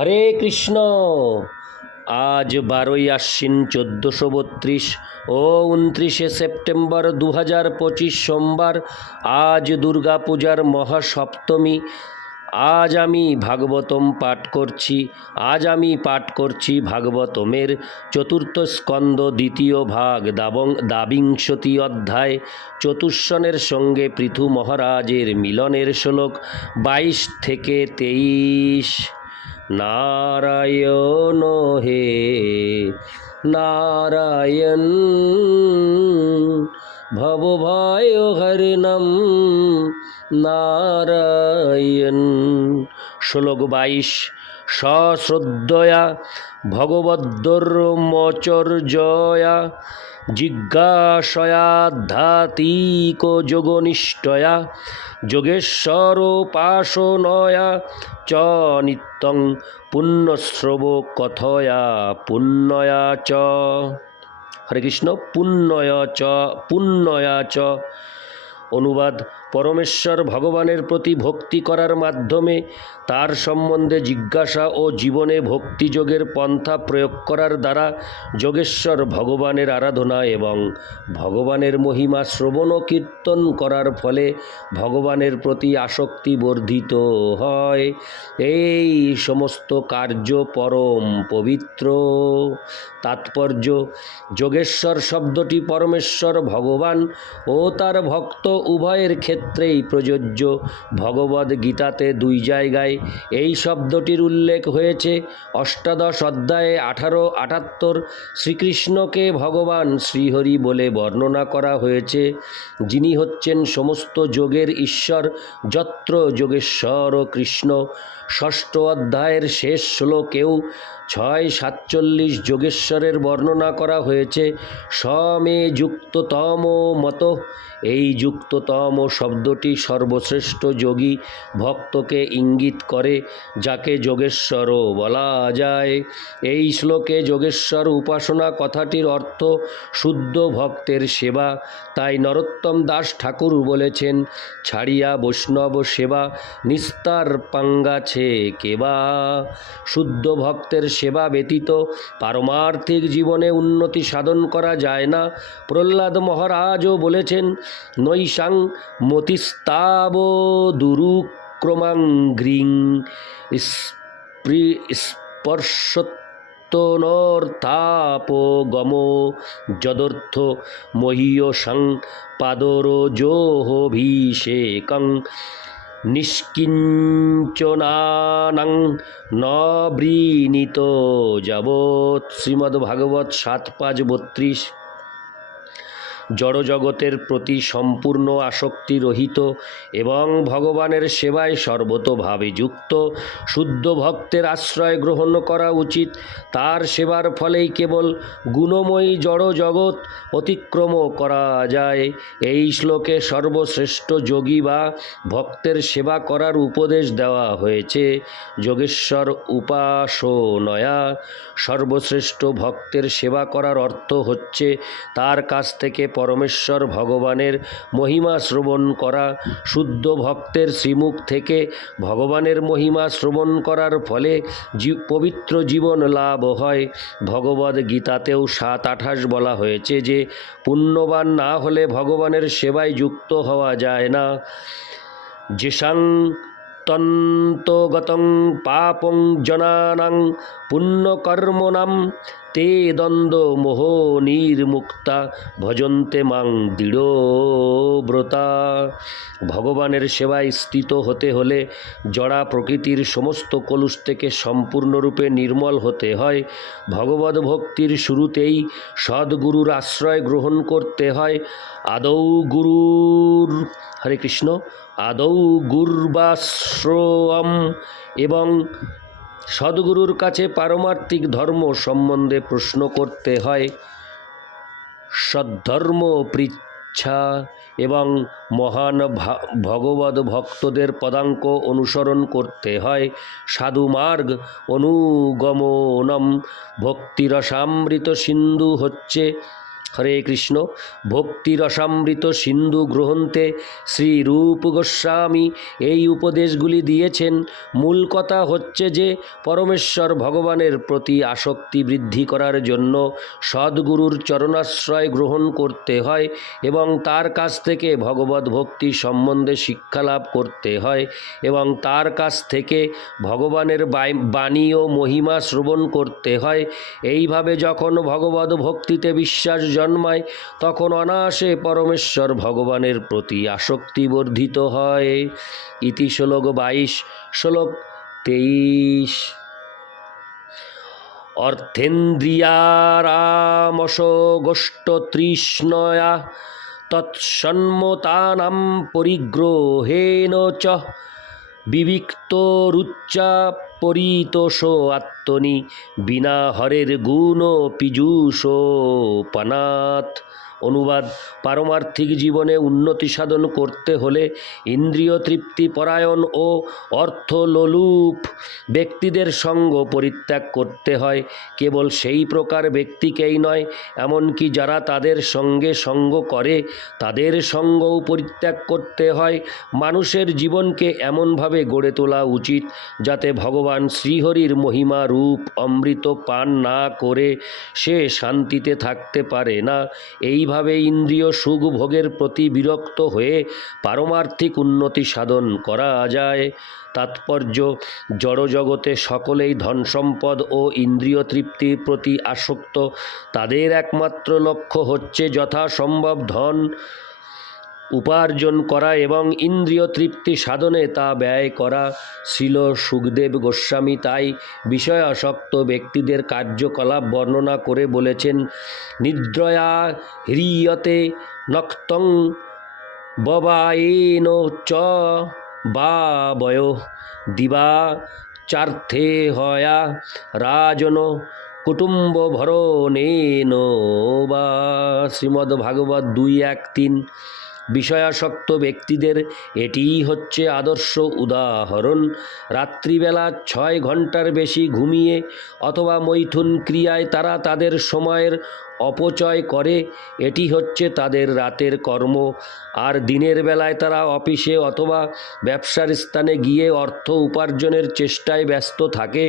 হরে কৃষ্ণ। আজ বারোই আশ্বিন চোদ্দোশো বত্রিশ ও উনত্রিশে সেপ্টেম্বর দু হাজার পঁচিশ সোমবার, আজ দুর্গা পূজার মহাসপ্তমী। আজ আমি ভাগবতম পাঠ করছি, আজ আমি পাঠ করছি ভাগবতমের চতুর্থ স্কন্দ দ্বিতীয় ভাগ দাবং, দাবিংশতি অধ্যায়। চতুষ্ষণের সঙ্গে পৃথু মহারাজের মিলনের শ্লোক বাইশ থেকে তেইশ। নারায়ণ হে নারায়ণ। ভবভয় হরিণম নারায়ণ। শ্লোক বাইশ সশ্রদ্ধয়া ভগবদ্দর্মচর্যয়া জিজ্ঞাসয়াধ্যাত্মিক যোগনিষ্ঠয়া যোগেশ্বরোপাসনয়া চ নিত্যং পুণ্যশ্রব কথয়া পুণ্যয়া চ। হরে কৃষ্ণ, পুণ্যয় চ, পুণ্যয়া চ। অনুবাদ পরমেশ্বর ভগবানের প্রতি ভক্তি করার মাধ্যমে তার সম্বন্ধে জিজ্ঞাসা ও জীবনে ভক্তিযোগের পন্থা প্রয়োগ করার দ্বারা যোগেশ্বর ভগবানের আরাধনা এবং ভগবানের মহিমা শ্রবণ ও কীর্তন করার ফলে ভগবানের প্রতি আসক্তি বর্ধিত হয়। এই সমস্ত কার্য পরম পবিত্র। তাৎপর্য, যোগেশ্বর শব্দটি পরমেশ্বর ভগবান ও তার ভক্ত উভয়ের ক্ষেত্রেই প্রযোজ্য। ভগবদ্গীতাতে দুই জায়গায় এই শব্দটির উল্লেখ হয়েছে। অষ্টাদশ অধ্যায়ে আঠারো আটাত্তর শ্রীকৃষ্ণকে ভগবান শ্রীহরি বলে বর্ণনা করা হয়েছে। যিনি হচ্ছেন সমস্ত যোগের ঈশ্বর, যত্র যোগেশ্বর ও কৃষ্ণ। ষষ্ঠ অধ্যায়ের শেষ শ্লোকেও ছয় সাতচল্লিশ যোগেশ্বরের বর্ণনা করা হয়েছে সমে যুক্ততম মত। এই যুক্ততম শব্দটি সর্বশ্রেষ্ঠ যোগী ভক্তকে ইঙ্গিত করে, যাকে যোগেশ্বরও বলা যায়। এই শ্লোকে যোগেশ্বর উপাসনা কথাটির অর্থ শুদ্ধ ভক্তের সেবা। তাই নরোত্তম দাস ঠাকুর বলেছেন, ছাড়িয়া বৈষ্ণব সেবা নিস্তার পাঙ্গাছে। কেবা শুদ্ধ ভক্তের সেবা ব্যতীত পারমার্থিক জীবনে উন্নতি সাধন করা যায় না। প্রহ্লাদ মহারাজও বলেছেন, নৈশাং মতিস্তাব দুরুক্রমাং গ্রিং স্পর্শত্তনর্থাপগম যদর্থ মহীয়সাং পাদরজোহভিষেকং নিষ্কিঞ্চনানাং নবৃণীত বৃণীত যাবৎ শ্রীমদ্ভাগবত সাত পাঁচ বত্রিশ জড়জগতের প্রতি সম্পূর্ণ আসক্তি রহিত এবং ভগবানের সেবায় সর্বতোভাবে যুক্ত, শুদ্ধ ভক্তের আশ্রয় গ্রহণ করা উচিত। তার সেবার ফলেই কেবল গুণময়ী জড় জগৎ অতিক্রম করা যায়। এই শ্লোকে সর্বশ্রেষ্ঠ যোগী বা ভক্তের সেবা করার উপদেশ দেওয়া হয়েছে, যোগেশ্বর উপাসনয়া সর্বশ্রেষ্ঠ ভক্তের সেবা করার অর্থ হচ্ছে তার কাছ থেকে পরমেশ্বর ভগবানের মহিমা শ্রবণ করা, শুদ্ধ ভক্তের শ্রীমুখ থেকে ভগবানের মহিমা শ্রবণ করার ফলে পবিত্র জীবন লাভ হয়। ভগবদ গীতাতেও সাত আঠাশ বলা হয়েছে যে, পুণ্যবান না হলে ভগবানের সেবায় যুক্ত হওয়া যায় না। যেসাং তন্তগতং পাপং জনানাং পুণ্যকর্মণাম তে দ্বন্দ্ব মোহ নির্মুক্তা, ভজন্তে মাং দৃঢ়ব্রতা ভগবানের সেবায় স্থিত হতে হলে জড়া প্রকৃতির সমস্ত কলুষ থেকে সম্পূর্ণরূপে নির্মল হতে হয়। ভগবদ ভক্তির শুরুতেই সদ্গুরুর আশ্রয় গ্রহণ করতে হয়। আদৌ গুরুর, হরে কৃষ্ণ, আদৌ গুর্বাশ্রম এবং সদ্গুরুর কাছে পারমার্থিক ধর্ম সম্বন্ধে প্রশ্ন করতে হয়। সদ্ধর্ম পৃচ্ছা এবং মহান ভা- ভগবদ ভক্তদের পদাঙ্ক অনুসরণ করতে হয়। সাধু মার্গ অনুগমনম ভক্তিরসামৃত সিন্ধু হচ্ছে হরে কৃষ্ণ। ভক্তি রসামৃত সিন্ধু গ্রহন্তে শ্রী রূপ গোস্বামী এই উপদেশগুলি দিয়েছেন। মূল কথা হচ্ছে যে, পরমেশ্বর ভগবানের প্রতি আসক্তি বৃদ্ধি করার জন্য সদ্গুরুর চরণাশ্রয় গ্রহণ করতে হয় এবং তার কাছ থেকে ভগবত ভক্তি সম্বন্ধে শিক্ষা লাভ করতে হয় এবং তার কাছ থেকে ভগবানের বাণী ও মহিমা শ্রবণ করতে হয়। এইভাবে যখন ভগবত ভক্তিতে বিশ্বাস জন্মায়, তখন অনায়াসে পরমেশ্বর ভগবানের প্রতি আসক্তি বর্ধিত হয়। ইতি শ্লোক বাইশ, শ্লোক তেইশ। অর্থেন্দ্রিয়ারামশোগোষ্ঠ তৃষ্ণয়া তৎসন্মতানাম পরিগ্রহেণ চ, বিবিক্তরুচ্চা পরিতোষ আত্মনি বিনা হরের গুণ পীযূষোপনাথ অনুবাদ, পারমার্থিক জীবনে উন্নতি সাধন করতে হলে ইন্দ্রিয় তৃপ্তি পরায়ণ ও অর্থলোলুপ ব্যক্তিদের সঙ্গ পরিত্যাগ করতে হয়। কেবল সেই প্রকার ব্যক্তিকেই নয়, এমনকি যারা তাদের সঙ্গে সঙ্গ করে, তাদের সঙ্গও পরিত্যাগ করতে হয়। মানুষের জীবনকে এমনভাবে গড়ে তোলা উচিত যাতে ভগবান শ্রীহরির মহিমা রূপ অমৃত পান না করে সে শান্তিতে থাকতে পারে না। এইভাবে ইন্দ্রিয় সুখ ভোগের প্রতি বিরক্ত হয়ে পারমার্থিক উন্নতি সাধন করা যায়? তাৎপর্য, জড়জগতে সকলেই ধন সম্পদ ও ইন্দ্রিয় তৃপ্তির প্রতি আসক্ত। তাদের একমাত্র লক্ষ্য হচ্ছে যথাসম্ভব ধন। উপার্জন করা এবং ইন্দ্রিয় তৃপ্তি সাধনে তা ব্যয় করা ছিল সুখদেব গোস্বামী তাই বিষয়াসক্ত ব্যক্তিদের কার্যকলাপ বর্ণনা করে বলেছেন, নিদ্রয়া হ্রিয়তে নক্তং ববায়েন চ বা বয় দিবা চার্থে হয়া রাজন কুটুম্ব ভরণেন বা শ্রীমদ্ ভাগবত দুই এক তিন বিষয়াসক্ত ব্যক্তিদের, এটিই হচ্ছে আদর্শ উদাহরণ। রাত্রিবেলা ছয় ঘণ্টার বেশি ঘুমিয়ে অথবা মৈথুন ক্রিয়ায় তারা তাদের সময়ের অপচয় করে, এটি হচ্ছে তাদের রাতের কর্ম। আর দিনের বেলায় তারা অফিসে অথবা ব্যবসার স্থানে গিয়ে অর্থ উপার্জনের চেষ্টায় ব্যস্ত থাকে।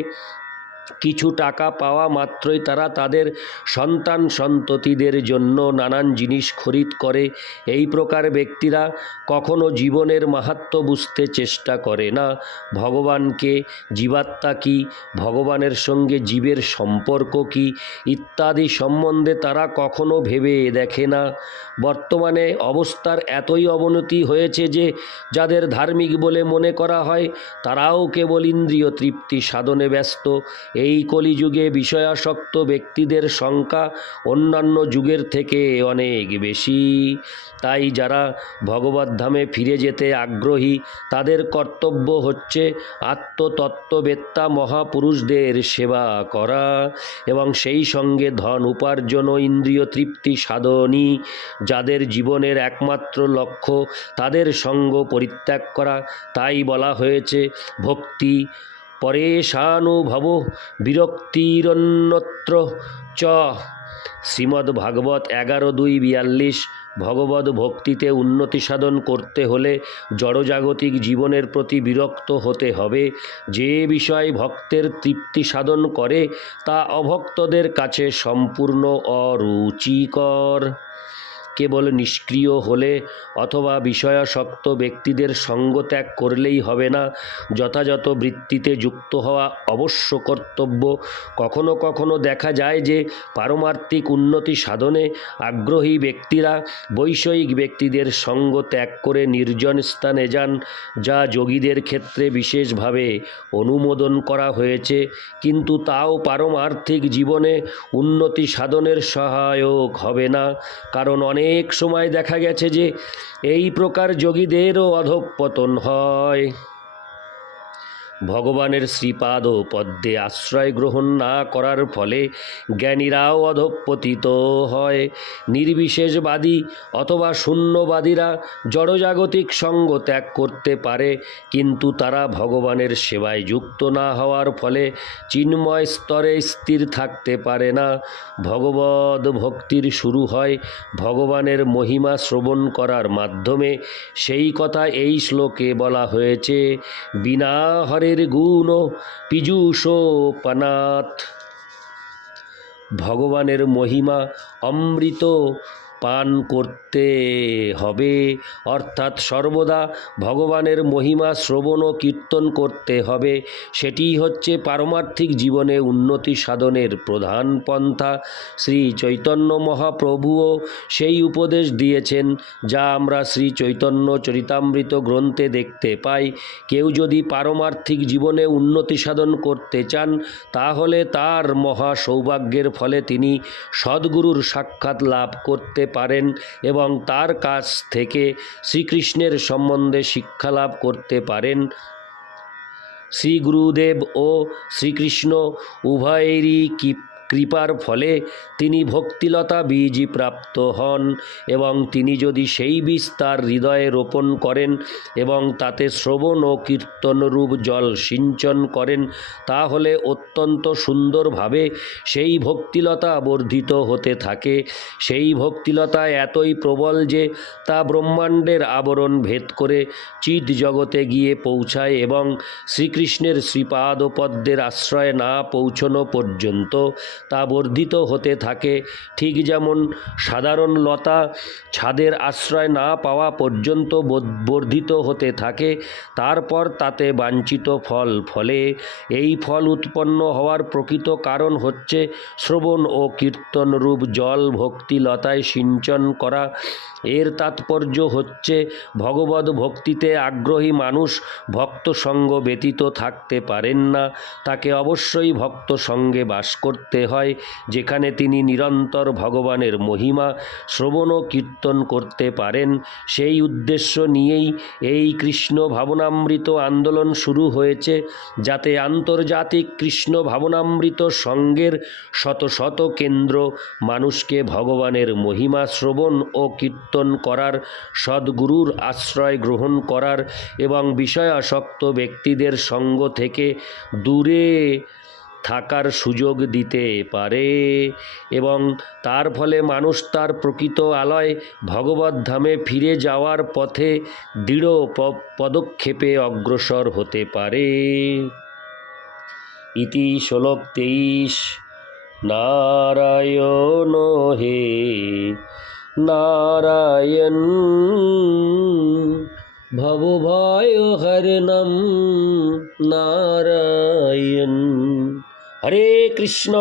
কিছু টাকা পাওয়া মাত্রই তারা তাদের সন্তান সন্ততিদের জন্য নানান জিনিস খরিদ করে। এই প্রকার ব্যক্তিরা কখনো জীবনের মাহাত্ম্য বুঝতে চেষ্টা করে না। ভগবানকে জীবাত্মা কি? ভগবানের সঙ্গে জীবের সম্পর্ক কি? ইত্যাদি সম্বন্ধে তারা কখনো ভেবে দেখে না। বর্তমানে অবস্থার এতই অবনতি হয়েছে যে, যাদের ধার্মিক বলে মনে করা হয়, তারাও কেবল ইন্দ্রিয় তৃপ্তি সাধনে ব্যস্ত। এই কলিযুগে বিষয়াসক্ত ব্যক্তিদের সংখ্যা অন্যান্য যুগের থেকে অনেক বেশি। তাই যারা ভগবদ্ধামে ফিরে যেতে আগ্রহী, তাদের কর্তব্য হচ্ছে আত্মতত্ত্ববেত্তা মহাপুরুষদের সেবা করা এবং সেই সঙ্গে ধন উপার্জন ও ইন্দ্রিয় তৃপ্তি সাধনই যাদের জীবনের একমাত্র লক্ষ্য, তাদের সঙ্গ পরিত্যাগ করা। তাই বলা হয়েছে, ভক্তি পরেশানুভব বিরক্তিরন্যত্র। চ। শ্রীমদ্ ভাগবত এগারো দুই বিয়াল্লিশ। ভগবত ভক্তিতে উন্নতি সাধন করতে হলে জড়জাগতিক জীবনের প্রতি বিরক্ত হতে হবে। যে বিষয় ভক্তের তৃপ্তি সাধন করে, তা অভক্তদের কাছে সম্পূর্ণ অরুচিকর। কেবল নিষ্ক্রিয় হলে অথবা বিষয়াসক্ত ব্যক্তিদের সঙ্গ ত্যাগ করলেই হবে না। যথাযথ বৃত্তিতে যুক্ত হওয়া অবশ্য কর্তব্য। কখনো কখনো দেখা যায় যে পারমার্থিক উন্নতি সাধনে আগ্রহী ব্যক্তিরা বৈষয়িক ব্যক্তিদের সঙ্গ ত্যাগ করে নির্জন স্থানে যান, যা যোগীদের ক্ষেত্রে বিশেষভাবে অনুমোদন করা হয়েছে। কিন্তু তাও পারমার্থিক জীবনে উন্নতি সাধনের সহায়ক হবে না, কারণ অনেক সময় দেখা গেছে যে এই প্রকার যোগীদেরও অধঃপতন হয়। ভগবানের শ্রীপাদ ও পদ্মে আশ্রয় গ্রহণ না করার ফলে জ্ঞানীরাও অধঃপতিত হয়। নির্বিশেষবাদী অথবা শূন্যবাদীরা জড়জাগতিক সঙ্গ ত্যাগ করতে পারে, কিন্তু তারা ভগবানের সেবায় যুক্ত না হওয়ার ফলে চিন্ময় স্তরে স্থির থাকতে পারে না। ভগবদ ভক্তির শুরু হয় ভগবানের মহিমা শ্রবণ করার মাধ্যমে। সেই কথা এই শ্লোকে বলা হয়েছে, বিনা হরের গুণ পীযূষোপনাথ। ভগবানের মহিমা অমৃত পান করতে হবে। অর্থাৎ সর্বদা ভগবানের মহিমা শ্রবণ ও কীর্তন করতে হবে। সেটিই হচ্ছে পারমার্থিক জীবনে উন্নতি সাধনের প্রধান পন্থা। শ্রী চৈতন্য মহাপ্রভুও সেই উপদেশ দিয়েছেন, যা আমরা শ্রী চৈতন্য চরিতামৃত গ্রন্থে দেখতে পাই। কেউ যদি পারমার্থিক জীবনে উন্নতি সাধন করতে চান, তাহলে তার মহা সৌভাগ্যের ফলে তিনি সদ্গুরুর সাক্ষাৎ লাভ করতে পারেন এবং তার কাছ থেকে শ্রীকৃষ্ণের সম্বন্ধে শিক্ষা লাভ করতে পারেন। শ্রী গুরুদেব ও শ্রীকৃষ্ণ উভয়েরই কি কৃপার ফলে তিনি ভক্তিলতা বীজ প্রাপ্ত হন এবং তিনি যদি সেই বীজ তার হৃদয়ে রোপণ করেন এবং তাতে শ্রবণ ও কীর্তনরূপ জল সিঞ্চন করেন, তাহলে অত্যন্ত সুন্দরভাবে সেই ভক্তিলতা বর্ধিত হতে থাকে। সেই ভক্তিলতা এতই প্রবল যে তা ব্রহ্মাণ্ডের আবরণ ভেদ করে চিৎ জগতে গিয়ে পৌঁছায় এবং শ্রীকৃষ্ণের শ্রীপাদপদ্মের আশ্রয় না পৌঁছনো পর্যন্ত তা বর্ধিত হতে থাকে। ঠিক যেমন সাধারণ লতা ছাদের আশ্রয় না পাওয়া পর্যন্ত বর্ধিত হতে থাকে, তারপর তাতে বাঞ্ছিত ফল। ফলে এই ফল উৎপন্ন হওয়ার প্রকৃত কারণ হচ্ছে শ্রবণ ও কীর্তনরূপ জল, ভক্তি লতায় সিঞ্চন করা। এর তাৎপর্য হচ্ছে ভগবত ভক্তিতে আগ্রহী মানুষ ভক্ত সঙ্গ ব্যতীত থাকতে পারেন না। তাকে অবশ্যই ভক্ত সঙ্গে বাস করতে হয়, যেখানে তিনি নিরন্তর ভগবানের মহিমা শ্রবণ ও কীর্তন করতে পারেন। সেই উদ্দেশ্য নিয়েই এই কৃষ্ণ ভাবনামৃত আন্দোলন শুরু হয়েছে, যাতে আন্তর্জাতিক কৃষ্ণ ভাবনামৃত সঙ্গের শত শত কেন্দ্র মানুষকে ভগবানের মহিমা শ্রবণ ও কীর্তন করার, সদ্গুরুর আশ্রয় গ্রহণ করার এবং বিষয়াসক্ত ব্যক্তিদের সঙ্গ থেকে দূরে থাকার সুযোগ দিতে পারে এবং তার ফলে মানুষ তার প্রকৃত আলয় ভগবত ধামে ফিরে যাওয়ার পথে দৃঢ় পদক্ষেপে অগ্রসর হতে পারে। ইতি শ্লোক তেইশ। নারায়ণ হে নারায়ণ, ভবভয় হরণম নারায়ণ। হরে কৃষ্ণ